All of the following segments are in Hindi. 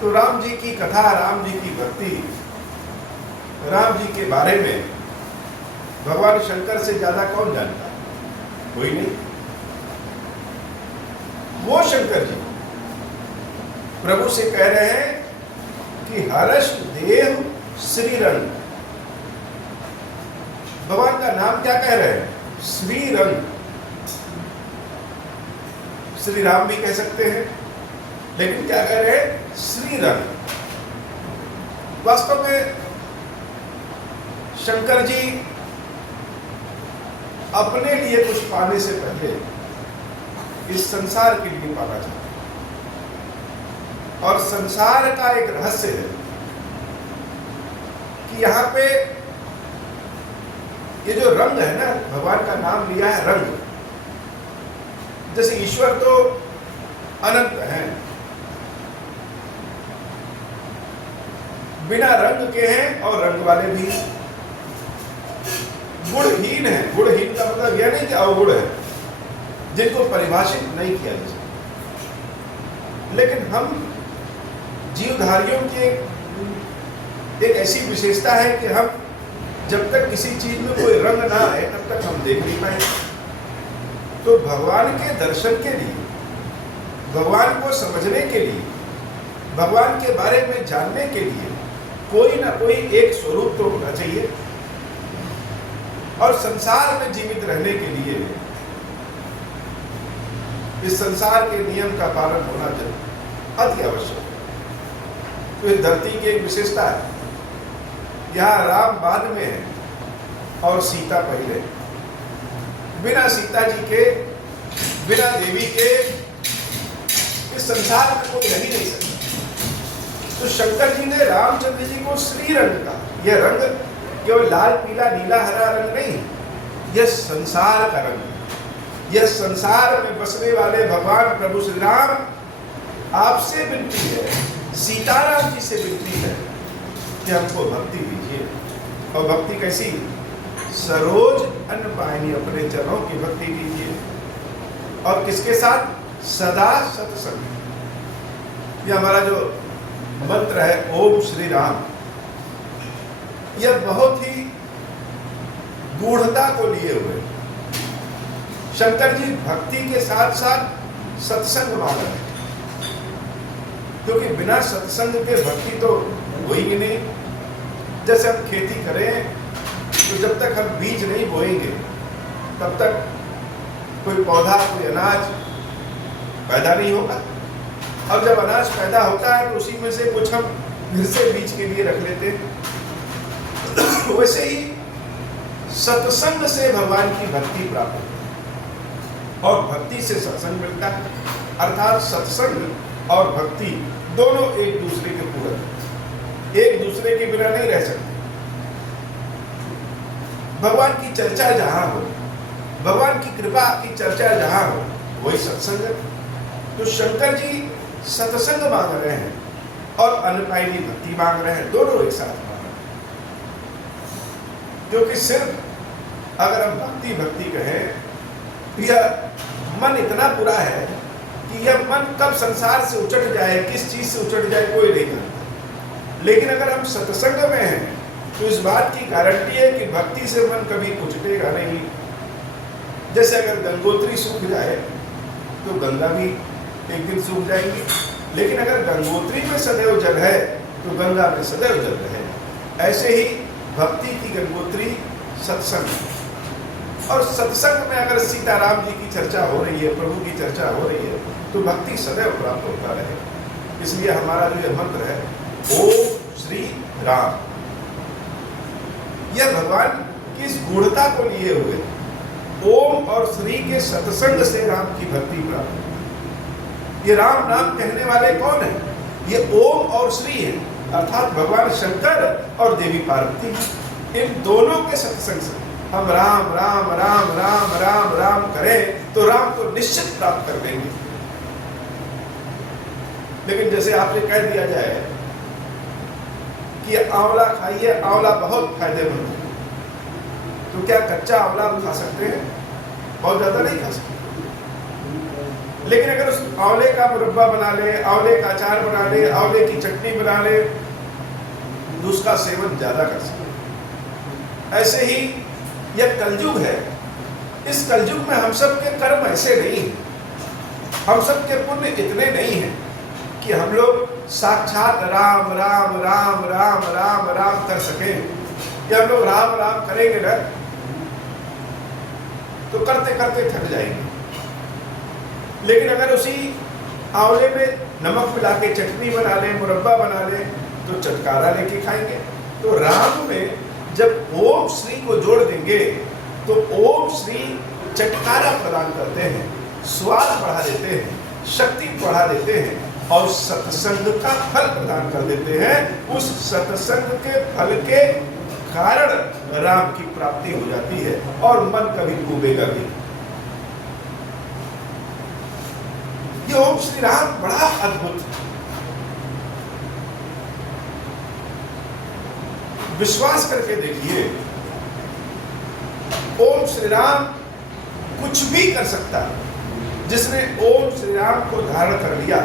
तो राम जी की कथा, राम जी की भक्ति, राम जी के बारे में भगवान शंकर से ज्यादा कौन जानता है? कोई नहीं। वो शंकर जी प्रभु से कह रहे हैं कि हर्ष देव श्री रंग। भगवान का नाम क्या कह रहे हैं? श्री रंग। श्री राम भी कह सकते हैं, लेकिन क्या कह रहे हैं? श्री रंग। वास्तव में शंकर जी अपने लिए कुछ पाने से पहले इस संसार के लिए पाना चाहते हैं। और संसार का एक रहस्य है कि यहाँ पे ये जो रंग है ना, भगवान का नाम लिया है रंग। जैसे ईश्वर तो अनंत है, बिना रंग के हैं, और रंग वाले भी गुणहीन है। गुणहीन का मतलब यह नहीं कि अवगुण है, जिनको परिभाषित नहीं किया जा सकता। लेकिन हम जीवधारियों की एक ऐसी विशेषता है कि हम जब तक किसी चीज में कोई रंग ना आए तब तक हम देख नहीं पाएंगे। तो भगवान के दर्शन के लिए, भगवान को समझने के लिए, भगवान के बारे में जानने के लिए कोई ना कोई एक स्वरूप तो होना चाहिए। और संसार में जीवित रहने के लिए इस संसार के नियम का पालन होना अति आवश्यक है। तो इस धरती की एक विशेषता है, यहाँ राम बाद में है और सीता पहले। बिना सीता जी के, बिना देवी के इस संसार में कोई रह ही नहीं सकता। तो शंकर जी ने रामचंद्र जी को श्री रंग कहा। यह रंग केवल लाल, पीला, नीला, हरा रंग नहीं, यह संसार का रंग। यह संसार में बसने वाले भगवान प्रभु श्री राम आपसे विनती है, सीताराम जी से विनती है कि हमको भक्ति दीजिए। और भक्ति कैसी? सरोज अन्न पायनी, अपने चरणों की भक्ति कीजिए। और किसके साथ? सदा सत्संग। यह हमारा जो मंत्र है ओम श्री राम, यह बहुत ही गूढ़ता को लिए हुए। शंकर जी भक्ति के साथ साथ सत्संग मांग रहे हैं, क्योंकि बिना सत्संग के भक्ति तो होगी नहीं। जैसे हम खेती करें तो जब तक हम बीज नहीं बोएंगे तब तक कोई पौधा, कोई अनाज पैदा नहीं होगा। अब जब अनाज पैदा होता है तो उसी में से कुछ हम फिर से बीज के लिए रख लेते हैं। वैसे ही सत्संग से भगवान की भक्ति प्राप्त होती है और भक्ति से सत्संग मिलता है। अर्थात सत्संग और भक्ति दोनों एक दूसरे के पूरक हैं, एक दूसरे के बिना नहीं रह सकते। भगवान की चर्चा जहां हो, भगवान की कृपा की चर्चा जहां हो, वही सत्संग है। तो शंकर जी सत्संग मांग रहे हैं और अनपायनी भक्ति मांग रहे हैं, दोनों एक साथ मांग रहे हैं। क्योंकि सिर्फ अगर हम भक्ति भक्ति कहें, यह मन इतना बुरा है कि यह मन कब संसार से उचट जाए, किस चीज से उचट जाए, कोई नहीं जानता। लेकिन अगर हम सत्संग में हैं तो इस बात की गारंटी है कि भक्ति से मन कभी उचटेगा नहीं। जैसे अगर गंगोत्री सूख जाए तो गंगा भी एक दिन सूख जाएगी, लेकिन अगर गंगोत्री में सदैव जल है तो गंगा में सदैव जल रहे। ऐसे ही भक्ति की गंगोत्री सत्संग। और सत्संग में अगर सीताराम जी की चर्चा हो रही है, प्रभु की चर्चा हो रही है, तो भक्ति सदैव प्राप्त होता रहे। इसलिए हमारा जो यह मंत्र है ओम श्री राम, यह भगवान की इस गूढ़ता को लिए हुए ओम और श्री के सत्संग से राम की भक्ति प्राप्त। ये राम नाम कहने वाले कौन है? ये ओम और श्री है, अर्थात भगवान शंकर और देवी पार्वती। इन दोनों के सत्संग से हम राम राम राम राम राम राम करें तो राम को निश्चित प्राप्त कर लेंगे। लेकिन जैसे आपने कह दिया जाए कि आंवला खाइए, आंवला बहुत फायदेमंद है, तो क्या कच्चा आंवला खा सकते हैं? बहुत ज्यादा नहीं खा सकते। लेकिन अगर उस आंवले का मुरब्बा बना ले, आंवले का अचार बना ले, आंवले की चटनी बना ले, तो उसका सेवन ज्यादा कर सकते। ऐसे ही यह कलयुग है। इस कलयुग में हम सब के कर्म ऐसे नहीं हैं, हम सब के पुण्य इतने नहीं हैं कि हम लोग साक्षात राम राम राम राम राम राम कर सके। या हम लोग राम राम करेंगे ना तो करते करते थक जाएंगे, लेकिन अगर उसी आंवले में नमक मिला के चटनी बना ले, मुरब्बा बना ले, तो चटकारा लेके खाएंगे। तो राम में जब ओम श्री को जोड़ देंगे तो ओम श्री चटकारा प्रदान करते हैं, स्वाद बढ़ा देते हैं, शक्ति बढ़ा देते हैं और सत्संग का फल प्रदान कर देते हैं। उस सत्संग के फल के कारण राम की प्राप्ति हो जाती है और मन कभी डूबेगा नहीं। ये ओम श्री राम बड़ा अद्भुत है। विश्वास करके देखिए, ओम श्री राम कुछ भी कर सकता है। जिसने ओम श्री राम को धारण कर लिया,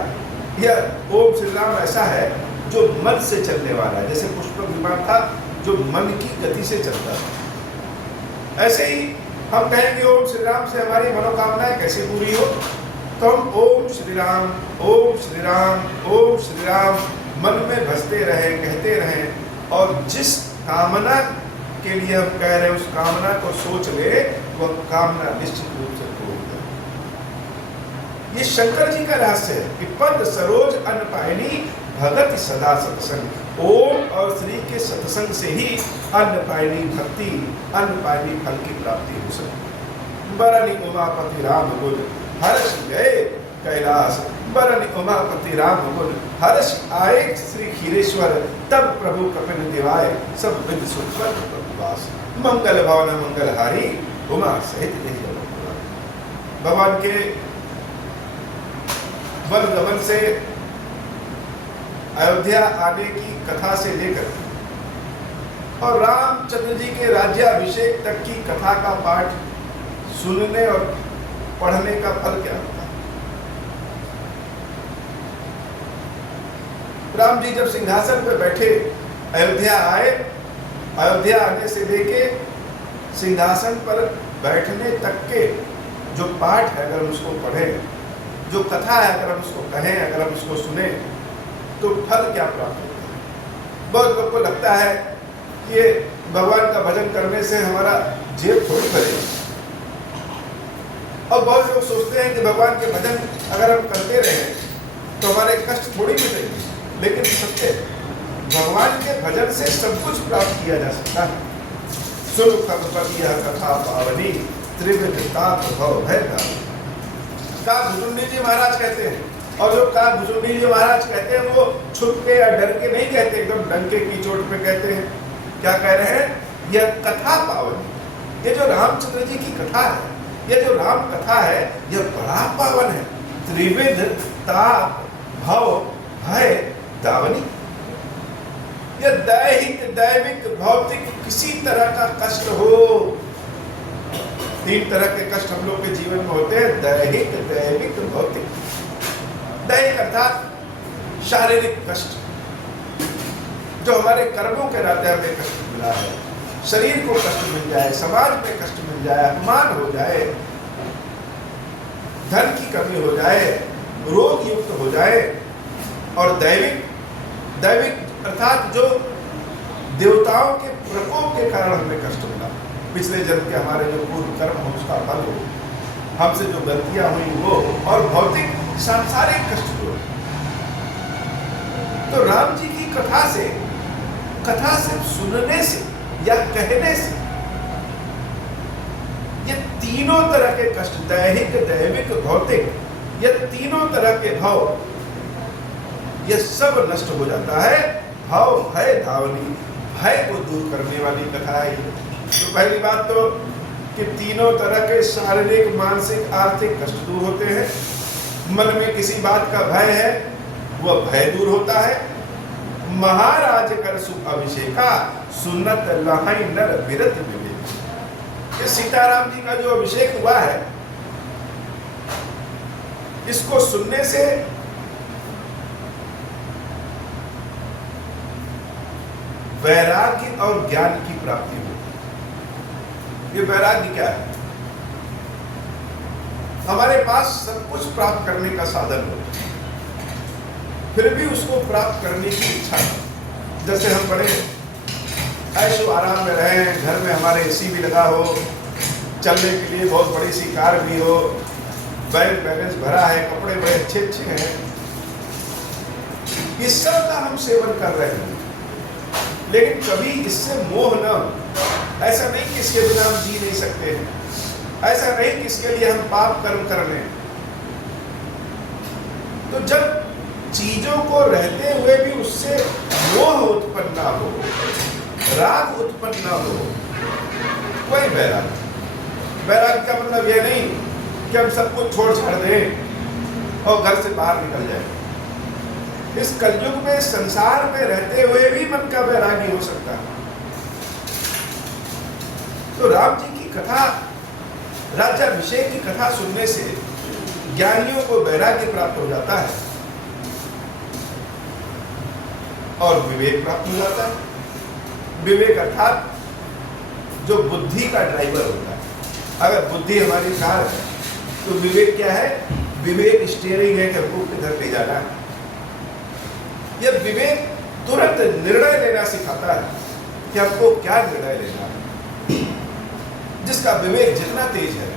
यह ओम श्री राम ऐसा है जो मन से चलने वाला है। जैसे पुष्पक विमान था जो मन की गति से चलता था, ऐसे ही हम कहेंगे ओम श्री राम से हमारी मनोकामनाएं कैसे पूरी हो, तो हम ओम श्री राम, ओम श्री राम, ओम श्री राम मन में भजते रहें, कहते रहें और जिस कामना के लिए हम कह रहे हैं उस कामना को सोच ले, वह कामना निश्चित रूप से पूरी होगी। ये शंकर जी का रहस्य है कि पद सरोज अन्न पायनी भगत सदा सत्संग। ओम और श्री के सत्संग से ही अन्न पायनी भक्ति, अन्न पायनी फल की प्राप्ति हो सकती। बरनी उमापति राम गुण हर्ष गए कैलाश, बरनी उमापति राम गुण हर्ष आए श्री खीरेश्वर, तब प्रभु कपिल दिवाए सब विद सुखवर प्रभुवास। मंगल भवन मंगलहारी उमा सहित भगवान के वन गमन से अयोध्या आने की कथा से लेकर और रामचंद्र जी के राज्याभिषेक तक की कथा का पाठ सुनने और पढ़ने का फल क्या होता है। राम जी जब सिंहासन पर बैठे अयोध्या आए, अयोध्या आने से लेके सिंहासन पर बैठने तक के जो पाठ है अगर हम उसको पढ़ें, जो कथा है अगर हम उसको कहें, अगर हम उसको सुने, तो फल क्या प्राप्त होता है। बहुत लोग को लगता है कि ये भगवान का भजन करने से हमारा जेब थोड़ी भरेगा, और बहुत लोग सोचते हैं कि भगवान के भजन अगर हम करते रहें तो हमारे कष्ट थोड़ी मिटेंगे। लेकिन सत्य, भगवान के भजन से सब कुछ प्राप्त किया जा सकता है। सुन खगपति यह कथा पावनी त्रिविध तात भव भय दानी। काकभुजुंडी जी महाराज कहते हैं, और जो काकभुजुंडी जी महाराज कहते हैं वो छुप के या डर के नहीं कहते, एकदम डंके की चोट पे कहते हैं। क्या कह रहे हैं? यह कथा पावनी, ये जो रामचंद्र जी की कथा है, ये जो राम कथा है, यह बड़ा पावन है। त्रिविध ताप भव भय दावनी। यह दैहिक, दैविक, भौतिक किसी तरह का कष्ट हो, तीन तरह के कष्ट हम लोग के जीवन में होते हैं, दैहिक, दैविक, भौतिक। दैहिक अर्थात शारीरिक कष्ट, जो हमारे कर्मों के नाते हमें कष्ट मिला है, शरीर को कष्ट मिल जाए, समाज में कष्ट मिल जाए, अपमान हो जाए, धन की कमी हो जाए, रोग युक्त हो जाए। और दैविक, दैविक अर्थात जो देवताओं के प्रकोप के कारण हमें कष्ट मिला, पिछले जन्म के हमारे जो पूर्व कर्म हो उसका फल हो, हमसे जो गलतियां हुई वो, और भौतिक सांसारिक कष्ट जो। तो राम जी की कथा सिर्फ सुनने से या कहने से ये तीनों तरह के कष्ट, दैहिक, दैविक, भौतिक, ये तीनों तरह के भाव, ये सब नष्ट हो जाता है। भाव भय धावनी, भय को दूर करने वाली कथा है। तो पहली बात तो कि तीनों तरह के शारीरिक, मानसिक, आर्थिक कष्ट दूर होते हैं। मन में किसी बात का भय है, वह भय दूर होता है। महाराज कर सुख अभिषेका, सुन्नत लहाई नर विरत विवेक। सीताराम जी का जो अभिषेक हुआ है, इसको सुनने से वैराग्य और ज्ञान की प्राप्ति होती है। ये वैराग्य क्या है? हमारे पास सब कुछ प्राप्त करने का साधन हो, फिर भी उसको प्राप्त करने की इच्छा हो। जैसे हम बड़े ऐशो आराम में रहे, घर में हमारे एसी भी लगा हो, चलने के लिए बहुत बड़ी सी कार भी हो, बैंक बैलेंस भरा है, कपड़े बड़े अच्छे अच्छे हैं, इस सब का हम सेवन कर रहे हैं, लेकिन कभी इससे मोह न हो। ऐसा नहीं कि इसके बिना हम जी नहीं सकते हैं, ऐसा नहीं कि इसके लिए हम पाप कर्म कर लें। तो जब चीजों को रहते हुए भी उससे मोह उत्पन्न ना हो, राग उत्पन्न ना हो, कोई वैराग्य। वैराग्य का मतलब यह नहीं कि हम सब कुछ छोड़ छाड़ दें और घर से बाहर निकल जाए। इस कलयुग में संसार में रहते हुए भी मन का वैराग्य हो सकता है। तो राम जी की कथा, राज्याभिषेक की कथा सुनने से ज्ञानियों को वैराग्य प्राप्त हो जाता है और विवेक प्राप्त हो जाता है। विवेक अर्थात जो बुद्धि का ड्राइवर होता है। अगर बुद्धि हमारी कार है तो विवेक क्या है? विवेक स्टीयरिंग है कि हमको किधर ले जाना है। यह विवेक तुरंत निर्णय लेना सिखाता है कि हमको क्या निर्णय लेना है। जिसका विवेक जितना तेज है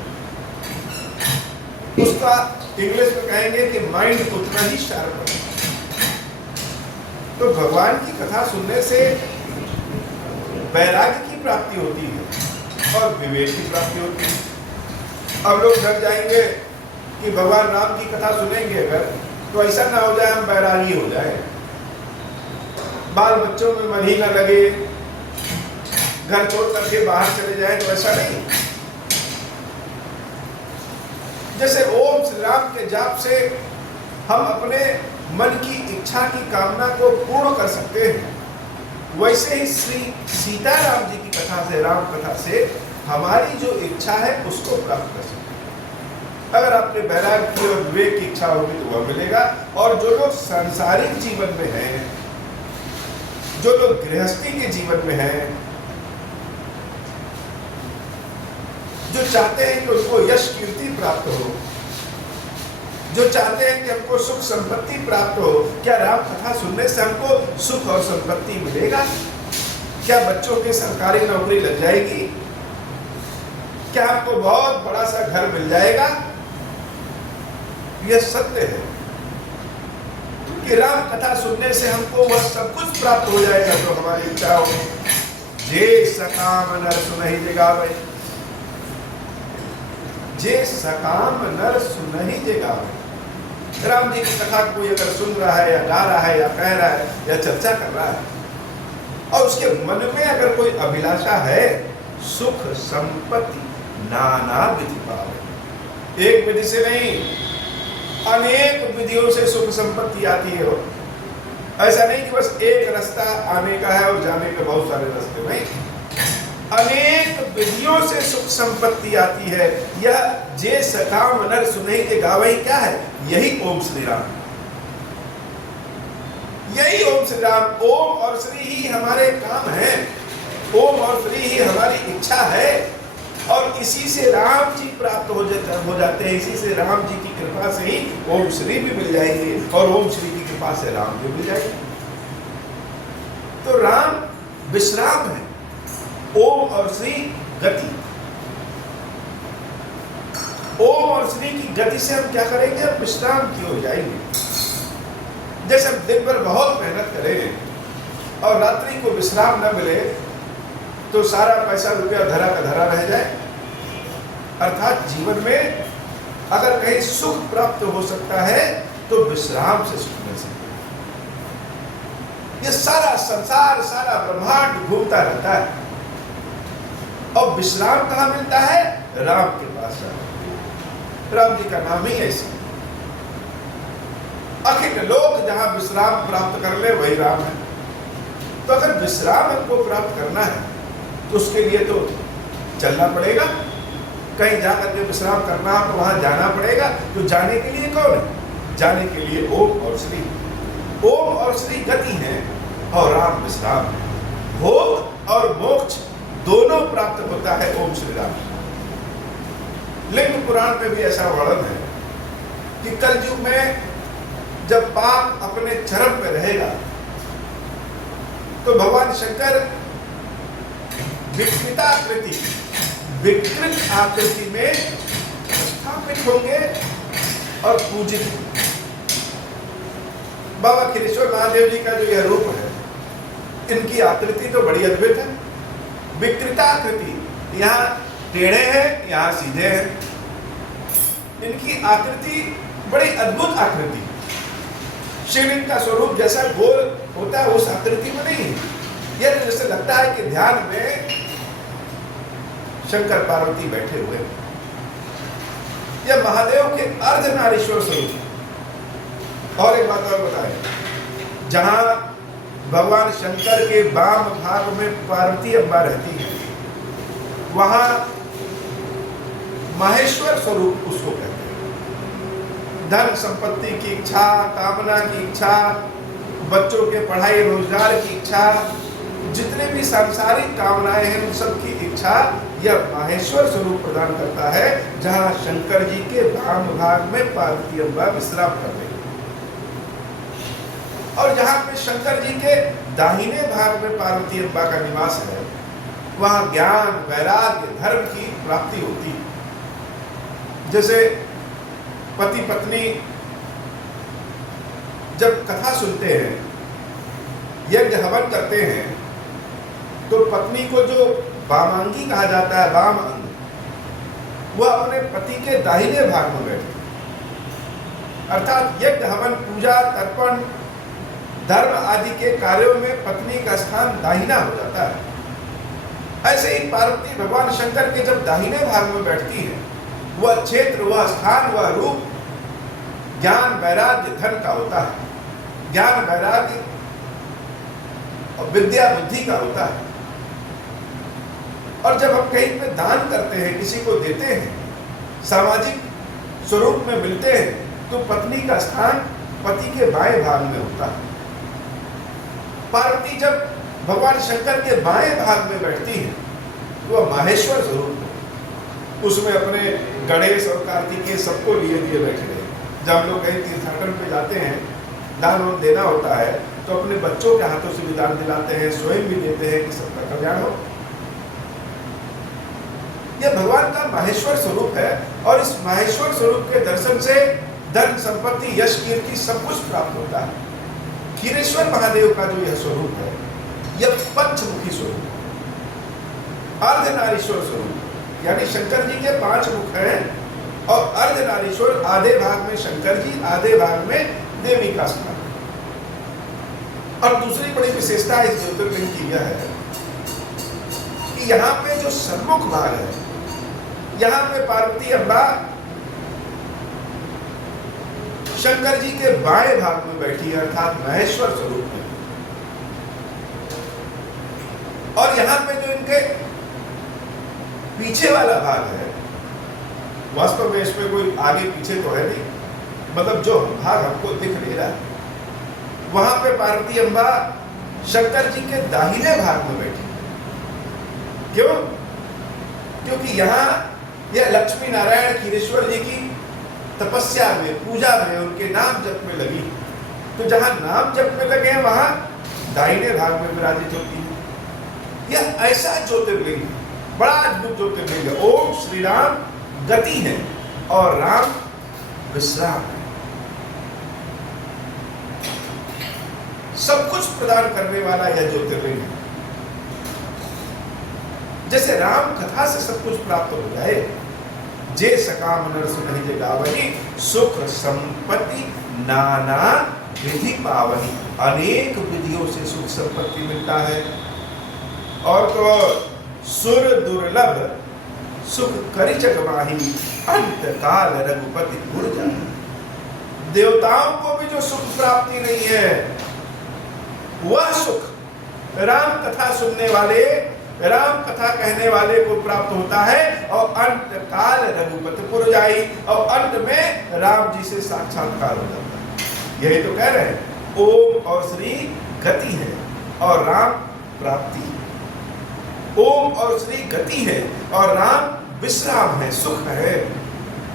उसका इंग्लिश में कहेंगे कि माइंड उतना ही शार्प है। तो भगवान की कथा सुनने से वैराग्य की प्राप्ति होती है और विवेक की प्राप्ति होती है। अब लोग डर जाएंगे कि भगवान राम की कथा सुनेंगे अगर, तो ऐसा ना हो जाए हम वैरागी हो जाए, बाल बच्चों में मन ही ना लगे, घर छोड़ करके बाहर चले जाए, तो ऐसा नहीं। जैसे ओम श्री राम के जाप से हम अपने मन की इच्छा की कामना को पूर्ण कर सकते हैं, वैसे ही श्री सीताराम जी की कथा से, राम कथा से हमारी जो इच्छा है उसको प्राप्त कर सकते हैं। अगर आपने वैराग्य और विवेक की इच्छा होगी तो वह मिलेगा। और जो लोग सांसारिक जीवन में हैं, जो लोग गृहस्थी के जीवन में हैं, जो चाहते हैं कि उनको यश कीर्ति प्राप्त हो, जो चाहते हैं कि हमको सुख संपत्ति प्राप्त हो, क्या राम कथा सुनने से हमको सुख और संपत्ति मिलेगा? क्या बच्चों की सरकारी नौकरी लग जाएगी? क्या हमको बहुत बड़ा सा घर मिल जाएगा? यह सत्य है कि राम कथा सुनने से हमको वह सब कुछ प्राप्त हो जाएगा जो हमारी इच्छा हो। जे सकाम नर सुनहि जगावे, जे सकाम नर सुनहि जगावे। राम जी की कथा कोई अगर सुन रहा है या गा रहा है या कह रहा है या चर्चा कर रहा है और उसके मन में अगर कोई अभिलाषा है, सुख संपत्ति नाना विधि पावे। एक विधि से नहीं, अनेक विधियों से सुख संपत्ति आती है। ऐसा नहीं कि बस एक रास्ता आने का है और जाने के बहुत सारे रास्ते नहीं, अनेक विधियों से सुख संपत्ति आती है। यह जे सकाम नर सुनहि के गावै क्या है? यही ओम श्री राम, यही ओम श्री राम। ओम और श्री ही हमारे काम है, ओम और श्री ही हमारी इच्छा है और इसी से राम जी प्राप्त हो जाते हैं। इसी से राम जी की कृपा से ही ओम श्री भी मिल जाएंगे और ओम श्री की कृपा से राम भी मिल जाएंगे। तो राम विश्राम है, ओम और श्री गति। ओम और श्री की गति से हम क्या करेंगे? विश्राम की हो जाएंगे। जैसे हम दिन भर बहुत मेहनत करें और रात्रि को विश्राम न मिले तो सारा पैसा रुपया धरा का धरा रह जाए। अर्थात जीवन में अगर कहीं सुख प्राप्त हो सकता है तो विश्राम से सुख मिल सकता है। ये सारा संसार, सारा ब्रह्मांड घूमता रहता है और विश्राम कहाँ मिलता है? राम के पास। राम जी का नाम ही ऐसे। अखिल लोग जहां विश्राम प्राप्त कर ले वही राम है। तो अगर विश्राम हमको प्राप्त करना है तो उसके लिए तो चलना पड़ेगा। कहीं जाकर के विश्राम करना हो तो वहां जाना पड़ेगा। तो जाने के लिए कौन है? जाने के लिए ओम और श्री। ओम और श्री गति है और राम विश्राम है। भोग और मोक्ष दोनों प्राप्त होता है ओम श्री राम। लिंग पुराण में भी ऐसा वर्णन है कि कलयुग में जब पाप अपने चरम पे रहेगा तो भगवान शंकर विकृत आकृति में स्थापित होंगे और पूजित। बाबा खिलेश्वर महादेव जी का जो यह रूप है, इनकी आकृति तो बड़ी अद्भुत है। विकृताकृति, यहाँ टेढ़े हैं, यहाँ सीधे हैं। इनकी आकृति बड़ी अद्भुत आकृति। शिवलिंग का स्वरूप जैसा गोल होता है उस आकृति में नहीं है। यह तो जैसे लगता है कि ध्यान में शंकर पार्वती बैठे हुए। यह महादेव के अर्धनारीश्वर स्वरूप। और एक बात और बताएं, जहां भगवान शंकर के वाम भाग में पार्वती अम्बा रहती है, वहां माहेश्वर स्वरूप उसको कहते हैं। धन संपत्ति की इच्छा, कामना की इच्छा, बच्चों के पढ़ाई रोजगार की इच्छा, जितने भी सांसारिक कामनाएं हैं उन सब की इच्छा यह माहेश्वर स्वरूप प्रदान करता है, जहां शंकर जी के वाम भाग में पार्वती अम्बा विश्राम कर रही है। और जहां पे शंकर जी के दाहिने भाग में पार्वती अम्बा का निवास है, वहां ज्ञान, वैराग्य, धर्म की प्राप्ति होती है। जैसे पति पत्नी जब कथा सुनते हैं, यज्ञ हवन करते हैं, तो पत्नी को जो वामांगी कहा जाता है, वाम अंग, वह अपने पति के दाहिने भाग में बैठे। अर्थात यज्ञ हवन, पूजा, तर्पण, धर्म आदि के कार्यों में पत्नी का स्थान दाहिना हो जाता है। ऐसे ही पार्वती भगवान शंकर के जब दाहिने भाग में बैठती है, वह क्षेत्र, वह स्थान, वह रूप ज्ञान, वैराग्य, धन का होता है। ज्ञान, वैराग्य और विद्या, बुद्धि का होता है। और जब हम कहीं पे दान करते हैं, किसी को देते हैं, सामाजिक स्वरूप में मिलते हैं, तो पत्नी का स्थान पति के बाएं भाग में होता है। पार्वती जब भगवान शंकर के बाएं भाग में बैठती है, वह माहेश्वर स्वरूप है। उसमें अपने गणेश और कार्तिकेय सबको लिए बैठे हैं। जब हम लोग कहीं तीर्थाटन पे जाते हैं, दान देना होता है, तो अपने बच्चों के हाथों से भी दान दिलाते हैं, स्वयं भी देते हैं कि सबका कल्याण हो। यह भगवान का माहेश्वर स्वरूप है। और इस माहेश्वर स्वरूप के दर्शन से धन, संपत्ति, यश, कीर्ति सब कुछ प्राप्त होता है। खीरेश्वर महादेव का जो यह स्वरूप है, यह पंचमुखी स्वरूप है, अर्धनारीश्वर स्वरूप, यानी शंकर जी के 5 मुख हैं और अर्धनारीश्वर, आधे भाग में शंकर जी, आधे भाग में देवी का स्थान। और दूसरी बड़ी विशेषता इस ज्योतिर्लिंग की यह है कि यहाँ पे जो सन्मुख भाग है, यहाँ पे पार्वती अम्बा शंकर जी के बाएं भाग में बैठी है, अर्थात महेश्वर स्वरूप में। और यहाँ पे जो इनके पीछे वाला भाग है, वास्तव में इसमें कोई आगे पीछे तो है नहीं, मतलब जो भाग हमको दिख नहीं रहा, वहां पे पार्वती अम्बा शंकर जी के दाहिने भाग में बैठी। क्यों? क्योंकि यहाँ यह लक्ष्मी नारायण खीरेश्वर जी की तपस्या में, पूजा में, उनके नाम जप में लगी। तो जहां नाम जप में लगे हैं, वहां दाहिने भाग में विराजित होती है। यह ऐसा ज्योतिर्लिंग, बड़ा अद्भुत ज्योतिर्लिंग है। ओम श्री राम गति है और राम विश्राम है। सब कुछ प्रदान करने वाला यह ज्योतिर्लिंग है। जैसे राम कथा से सब कुछ प्राप्त हो जाए, जे सकाम नर सुनहि जे गावहि, सुख संपत्ति नाना विधि पावहि। अनेक विधियों से सुख संपत्ति मिलता है। और तो सुर दुर्लभ सुख करि जग माही, अंत काल रघुपति गुर जाहि। देवताओं को भी जो सुख प्राप्ति नहीं है, वह सुख राम कथा सुनने वाले राम कथा कहने वाले को प्राप्त होता है और अंत काल रघुपतिपुर जाई, और अंत में राम जी से साक्षात्कार हो जाता है। यही तो कह रहे हैं, ओम और श्री गति है और राम प्राप्ति है। ओम और श्री गति है और राम विश्राम है, सुख है।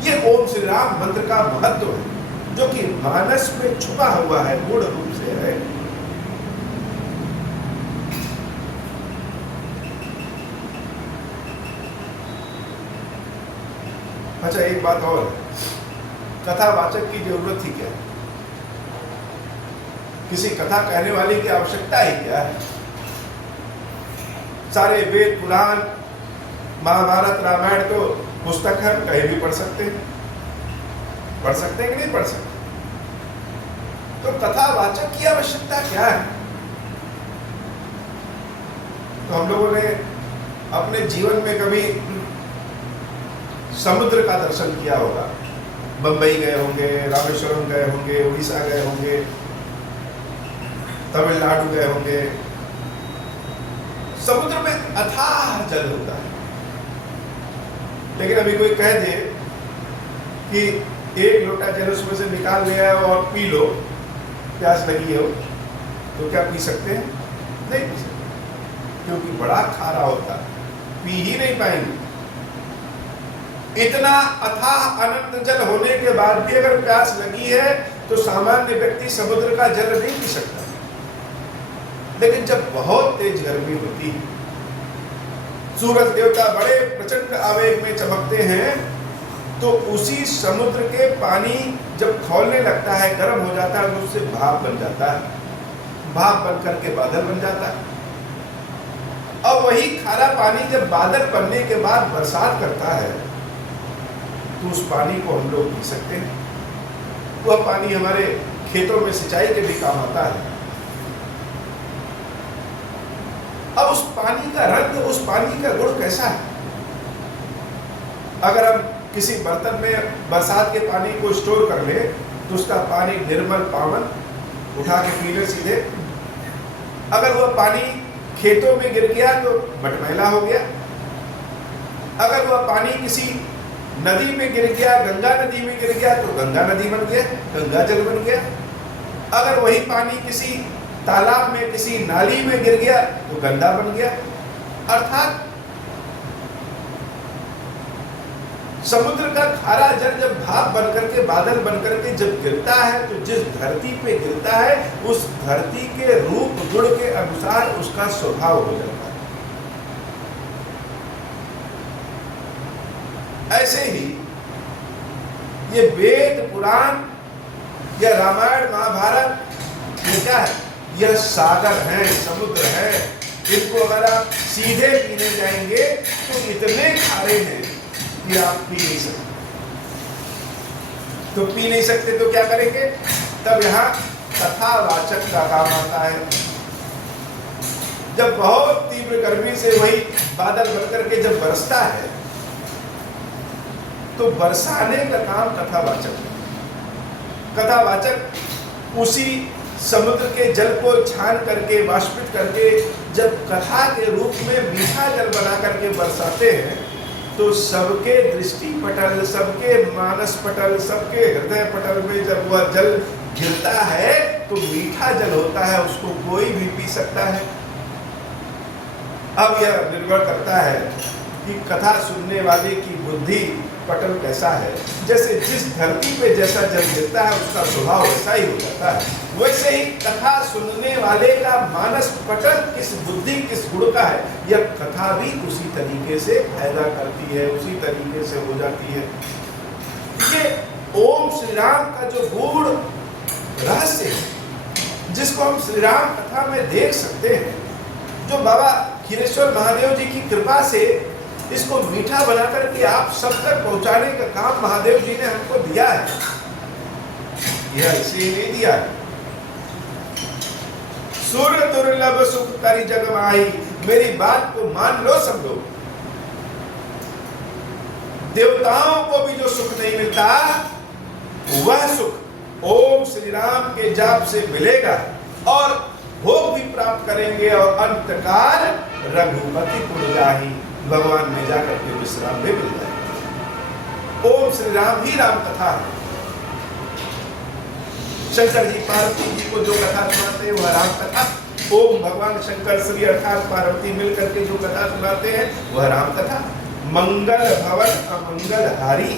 ये ओम श्री राम मंत्र का महत्व है, जो कि मानस में छुपा हुआ है, गूढ़ रूप से है। अच्छा, एक बात और है, कथावाचक की जरूरत ही क्या है? किसी कथा कहने वाले की आवश्यकता ही क्या है? सारे वेद पुराण महाभारत रामायण तो पुस्तक है, कहीं भी पढ़ सकते हैं। पढ़ सकते हैं कि नहीं पढ़ सकते? तो कथावाचक की आवश्यकता क्या है? तो हम लोगों ने अपने जीवन में कभी समुद्र का दर्शन किया होगा, बंबई गए होंगे, रामेश्वरम गए होंगे, उड़ीसा गए होंगे, तमिलनाडु गए होंगे। समुद्र में अथाह जल होता है, लेकिन अभी कोई कह दे कि एक लोटा जल उसमें से निकाल लिया और पी लो, प्यास लगी हो, तो क्या पी सकते हैं? नहीं पी सकते, क्योंकि बड़ा खारा होता है, पी ही नहीं पाएंगे। इतना अथाह अनंत जल होने के बाद भी अगर प्यास लगी है तो सामान्य व्यक्ति समुद्र का जल नहीं पी सकता। लेकिन जब बहुत तेज गर्मी होती है, सूरज देवता बड़े प्रचंड आवेग में चमकते हैं, तो उसी समुद्र के पानी जब खौलने लगता है, गर्म हो जाता है, तो उससे भाप बन जाता है, भाप बन करके बादल बन जाता है। और वही खारा पानी जब बादल बनने के बाद बरसात करता है, तो उस पानी को हम लोग पी सकते हैं। वह पानी हमारे खेतों में सिंचाई के भी काम आता है। अब उस पानी का रंग, उस पानी का गुण कैसा है? अगर हम किसी बर्तन में बरसात के पानी को स्टोर कर ले, तो उसका पानी निर्मल पावन, उठा के पी ले सीधे। अगर वह पानी खेतों में गिर गया तो मटमैला हो गया। अगर वह पानी किसी नदी में गिर गया, गंगा नदी में गिर गया, तो गंगा नदी बन गया, गंगा जल बन गया। अगर वही पानी किसी तालाब में, किसी नाली में गिर गया, तो गंदा बन गया। अर्थात समुद्र का खारा जल जब भाप बनकर के, बादल बनकर के जब गिरता है, तो जिस धरती पे गिरता है, उस धरती के रूप गुण के अनुसार उसका स्वभाव हो जाता है। ऐसे ही ये वेद पुराण या रामायण महाभारत, ये क्या है? यह सागर है, समुद्र है। इनको अगर आप सीधे पीने जाएंगे तो इतने खारे हैं कि आप पी नहीं सकते। तो पी नहीं सकते तो क्या करेंगे? तब यहाँ कथावाचक का काम आता है। जब बहुत तीव्र गर्मी से वही बादल बनकर के जब बरसता है, तो बरसाने का काम कथावाचक है। कथावाचक उसी समुद्र के जल को छान करके, वाष्पित करके जब कथा के रूप में मीठा जल बना करके बरसाते हैं, तो सबके दृष्टि पटल, सबके मानस पटल, सबके हृदय पटल में जब वह जल गिरता है, तो मीठा जल होता है, उसको कोई भी पी सकता है। अब यह निर्भर करता है कि कथा सुनने वाले की बुद्धि पटल कैसा है। जैसे जिस धरती पे जैसा जल गिरता है, उसका स्वभाव वैसा ही हो जाता है। वैसे ही कथा सुनने वाले का मानस पटल किस बुद्धि, किस गुण का है, यह कथा भी उसी तरीके से पैदा करती है, उसी तरीके से हो जाती है। ये ओम श्री राम का जो गूढ़ रहस्य है, जिसको हम श्री राम कथा में देख सकते हैं, जो बाबा खीरेश्वर महादेव जी की कृपा से इसको मीठा बना करके आप सब तक पहुंचाने का काम महादेव जी ने हमको दिया है। यह इसलिए नहीं दिया है। सूर्य दुर्लभ सुख करी जग माही, मेरी बात को मान लो सब लोग। देवताओं को भी जो सुख नहीं मिलता, वह सुख ओम श्री राम के जाप से मिलेगा। और भोग भी प्राप्त करेंगे और अंतकाल रघुपति पुर जाहि, भगवान में जाकर के विश्राम भी मिल जाएगा। ओम श्री राम ही राम कथा है। शंकर जी पार्वती जी को जो कथा सुनाते हैं वह राम कथा। ओम भगवान शंकर श्री अर्थात पार्वती मिलकर के जो कथा सुनाते हैं वह राम कथा। मंगल भवन अमंगल हारी,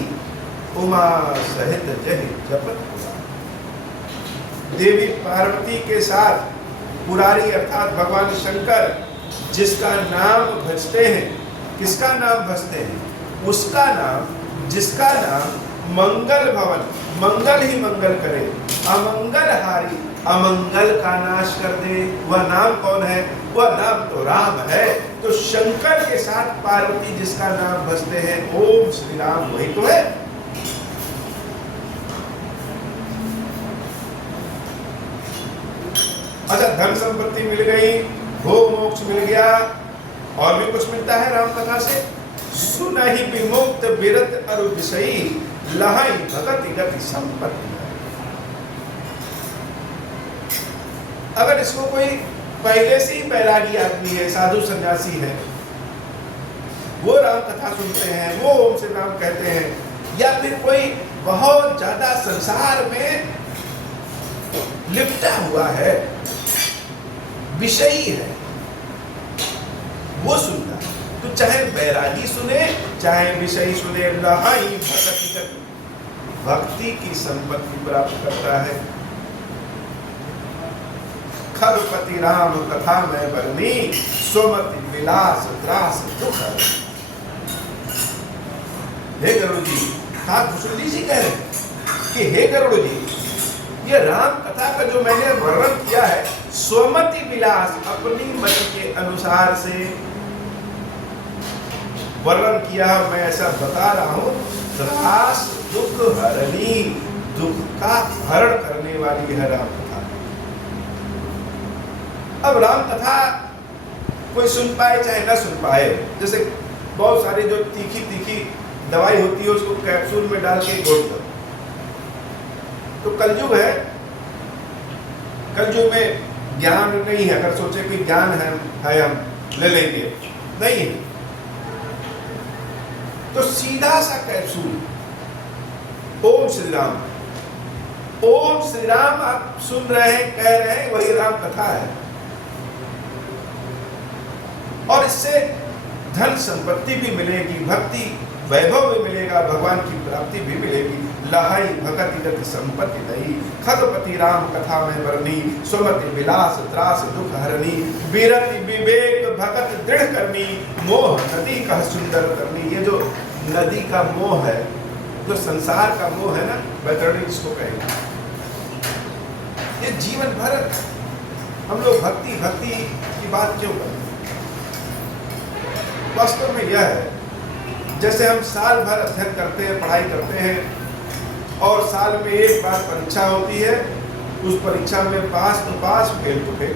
उमा सहित जहि जपत पुरारी। देवी पार्वती के साथ पुरारी अर्थात भगवान शंकर जिसका नाम भजते हैं, किसका नाम भजते हैं? उसका नाम, जिसका नाम मंगल भवन, मंगल ही मंगल करे, अमंगल हारी, अमंगल का नाश कर दे। वह नाम कौन है? वह नाम तो राम है। तो शंकर के साथ पार्वती जिसका नाम भजते हैं, ओम श्री राम, वही तो है। अच्छा, धन संपत्ति मिल गई, भोग मोक्ष मिल गया, और भी कुछ मिलता है राम कथा से। सुनहि विमुक्त विरत अरु विषयी, लहई भगति गति संपत्ति। अगर इसको कोई पहले से ही बैरागी आदमी है, साधु सन्यासी है, वो राम कथा सुनते हैं, वो ओम श्री राम कहते हैं, या फिर कोई बहुत ज्यादा संसार में लिपटा हुआ है, विषयी है, वो सुनता है। तो चाहे बैरागी सुने, चाहे विषयी सुने, लहाई भगति गति, भक्ति की संपत्ति प्राप्त करता है। खरपति राम कथा में बरनी, सोमति विलास त्रास दुख। हे गरुड़ जी, भुसुंडी जी कह रहे हैं कि हे गरुड़ जी, ये राम कथा का जो मैंने वर्णन किया है, सोमति विलास, अपनी मन के अनुसार से वर्णन किया, मैं ऐसा बता रहा हूं। त्रास दुख हरणी, दुख का हरण करने वाली है राम कथा। अब राम कथा कोई सुन पाए चाहे ना सुन पाए, जैसे बहुत सारी जो तीखी तीखी दवाई होती है उसको कैप्सूल में डाल के घोट दो। तो कलयुग है, कलयुग में ज्ञान नहीं है। अगर सोचे कि ज्ञान है हम ले लेंगे, नहीं है। तो सीधा सा कैप्सूल, ओम श्री राम, ओम श्री राम आप सुन रहे हैं, कह रहे हैं, वही राम कथा है। और इससे धन संपत्ति भी मिलेगी, भक्ति वैभव भी मिलेगा, भगवान की प्राप्ति भी मिलेगी। लहाई भगति गति संपत्ति दई, खगपति राम कथा में बरनी, सोमति विलास त्रास दुख हरनी, विरति विवेक भगत दृढ़ करनी, मोह नदी का सुंदर करनी। ये जो नदी का मोह है, जो संसार का मोह है ना, वैतरणी जिसको कहेंगे, ये जीवन भर हम लोग भक्ति भक्ति की बात क्यों करते हैं? वास्तव में यह है, जैसे हम साल भर अध्ययन करते हैं, पढ़ाई करते हैं, और साल में एक बार परीक्षा होती है, उस परीक्षा में पास तो पास, फेल तो फेल।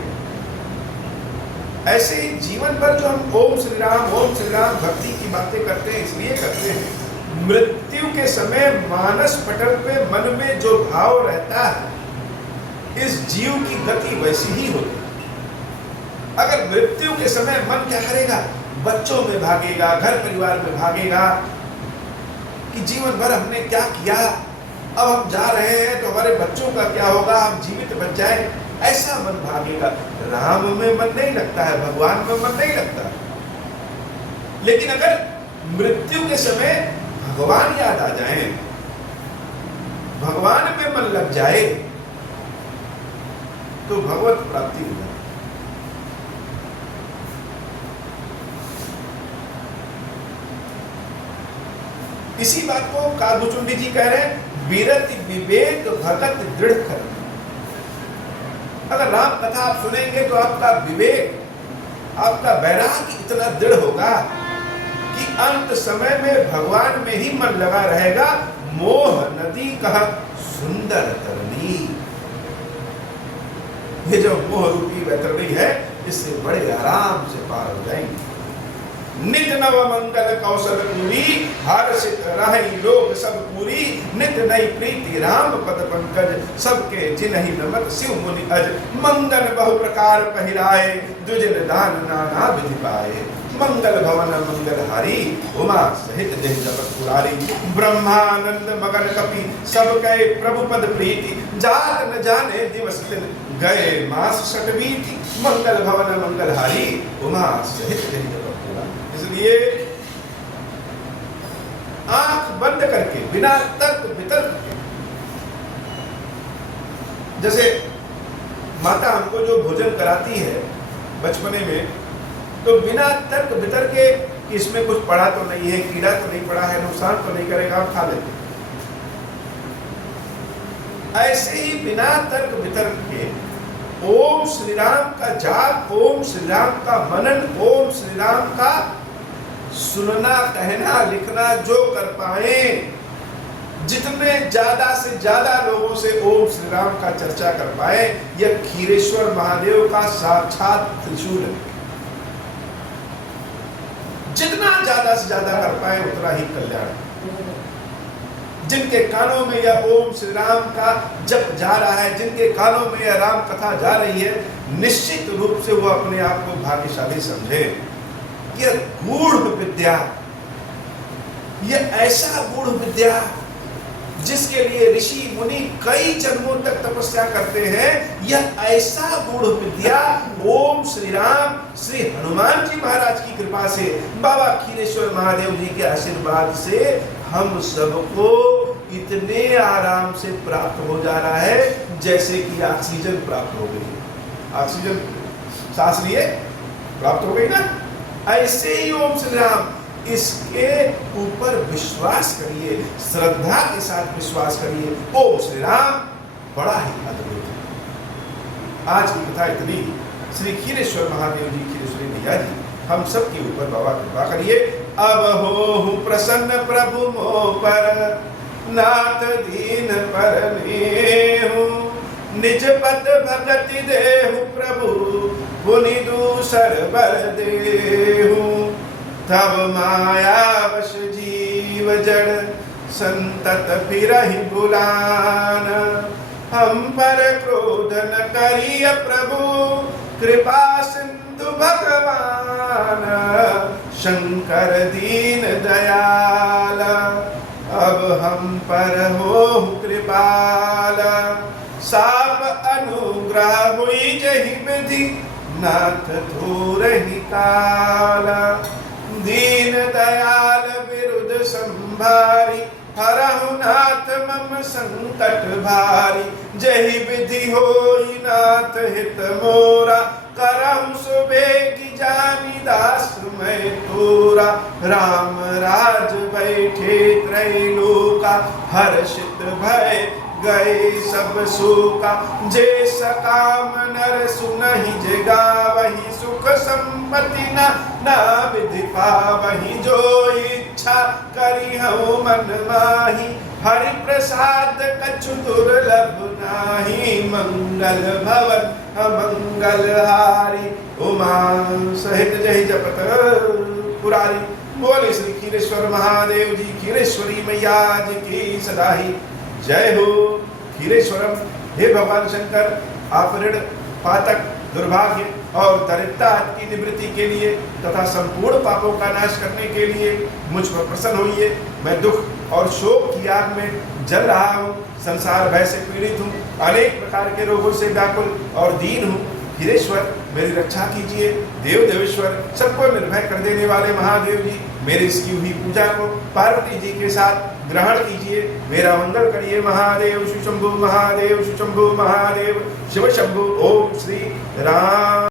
ऐसे ही जीवन भर जो हम ओम श्री राम भक्ति की बातें करते हैं, इसलिए करते हैं, मृत्यु के समय मानस पटल पे मन में जो भाव रहता है, इस जीव की गति वैसी ही होती है। अगर मृत्यु के समय मन क्या करेगा? बच्चों में भागेगा, घर परिवार में भागेगा, कि जीवन भर हमने क्या किया, अब हम जा रहे हैं तो हमारे बच्चों का क्या होगा, हम जीवित बच जाए, ऐसा मन भागेगा। राम में मन नहीं लगता है, भगवान में मन नहीं लगता। लेकिन अगर मृत्यु के समय भगवान याद आ जाए, भगवान में मन लग जाए, तो भगवत प्राप्ति हो जाए। इसी बात को कागभुसुंडी जी कह रहे हैं, विरति विवेक भगत दृढ़ कर। अगर राम कथा आप सुनेंगे तो आपका विवेक, आपका वैराग्य इतना दृढ़ होगा कि अंत समय में भगवान में ही मन लगा रहेगा। मोह नदी कहा सुंदर तरनी, ये जो मोह रूपी वैतरणी है, इससे बड़े आराम से पार हो जाएंगे। नित नव मंगल कौशल पूरी, हर्षित रहि लोक सब पूरी, नित नई प्रीति राम पद पंकज, सबके जिनहि नमत शिव मुनि अज, मंगल बहु प्रकार पहिराए, द्विजन दान नाना विधि पाए, मंगल भवन मंगल हारी, उमा सहित जय जगत पुरारी, ब्रह्मानंद मगन कपि सब कहे प्रभु पद प्रीति, जात न जाने दिवस दिन गए मास षटवीति, मंगल भवन मंगल हारी, उमा सहित जय जगत पुरारी। इसलिए आंख बंद करके बिना तर्क वितर्क के, जैसे माता हमको जो भोजन कराती है बचपने में, तो बिना तर्क वितर्क के कि इसमें कुछ पड़ा तो नहीं है, कीड़ा तो नहीं पड़ा है, नुकसान तो नहीं करेगा, आप खा लेते। ऐसे ही बिना तर्क वितर्क के ओम श्री राम का जाप, ओम श्री राम का मनन, ओम श्री राम का सुनना, कहना, लिखना जो कर पाए, जितने ज्यादा से ज्यादा लोगों से ओम श्री राम का चर्चा कर पाए, यह खीरेश्वर महादेव का साक्षात त्रिशूल है। जितना ज्यादा से ज्यादा कर पाए उतना ही कल्याण। जिनके कानों में यह ओम श्री राम का जप जा रहा है, जिनके कानों में यह राम कथा जा रही है, निश्चित रूप से वो अपने आप को भाग्यशाली समझे। यह गूढ़ विद्या, यह ऐसा गूढ़ विद्या जिसके लिए ऋषि मुनि कई जन्मों तक तपस्या करते हैं, यह ऐसा गूढ़ विद्या ओम श्री राम श्री हनुमान जी महाराज की कृपा से, बाबा खीरेश्वर महादेव जी के आशीर्वाद से हम सबको इतने आराम से प्राप्त हो जा रहा है जैसे कि ऑक्सीजन प्राप्त हो गई। ऑक्सीजन सांस लिए प्राप्त हो गई ना, ऐसे ही ओम श्री राम, इसके ऊपर विश्वास करिए, श्रद्धा के साथ विश्वास करिए। ओम श्री राम बड़ा ही अद्भुत है। आज की कथा इतनी। श्री खीरेश्वर महादेव जी, खीरेश्वरी मैया जी, हम सब के ऊपर बाबा कृपा करिए। अब हो प्रसन्न प्रभु मोह पर, नाथ दीन पर नेहु, निज पद भगति देहु प्रभु, पुनि दूसर बर देहु। तब माया वश जीव जड़, संतत फिरहि बुलान, हम पर क्रोध न करिय प्रभु, कृपा सिंधु भगवान। शंकर दीन दयाल, अब हम पर हो कृपाल, साप अनुग्रह हुई जहि विधि, नाथ थोरहि काला। दीन दयाल विरुद्ध संभारी, हरहु नाथ मम संकट भारी। जहि विधि होई नाथ हित मोरा, करहु सुबेगी जानी दास मैं तोरा। राम राज बैठे त्रैलोका, हर्षित भय गए सब शोका। जे सकाम नर सुनहि जे गावहि, सुख संपत्ति ना विधि पावहि। जो इच्छा करी हूँ मन माही, हरि प्रसाद कछु दुर्लभ नाही। मंगल भवन मंगल हारी, उमा सहित जय जपत पुरारी। बोले श्री खीरेश्वर महादेव जी, खीरेश्वरी मैया जी की सदा ही जय हो। खीरेश्वरम, हे भगवान शंकर, आप ऋण पातक दुर्भाग्य और दरिद्रता की निवृत्ति के लिए तथा संपूर्ण पापों का नाश करने के लिए मुझ पर प्रसन्न होइए। मैं दुख और शोक की आग में जल रहा हूँ, संसार भय से पीड़ित हूँ, अनेक प्रकार के रोगों से व्याकुल और दीन हूँ। खीरेश्वर, मेरी रक्षा कीजिए। देव देवेश्वर, सबको निर्भय कर देने वाले महादेव जी, मेरी इसकी हुई पूजा को पार्वती जी के साथ ग्रहण कीजिए। मेरा मंगल करिए महादेव। शिव शंभु महादेव, शिव शंभु महादेव, शिव शंभु। ओम श्री राम।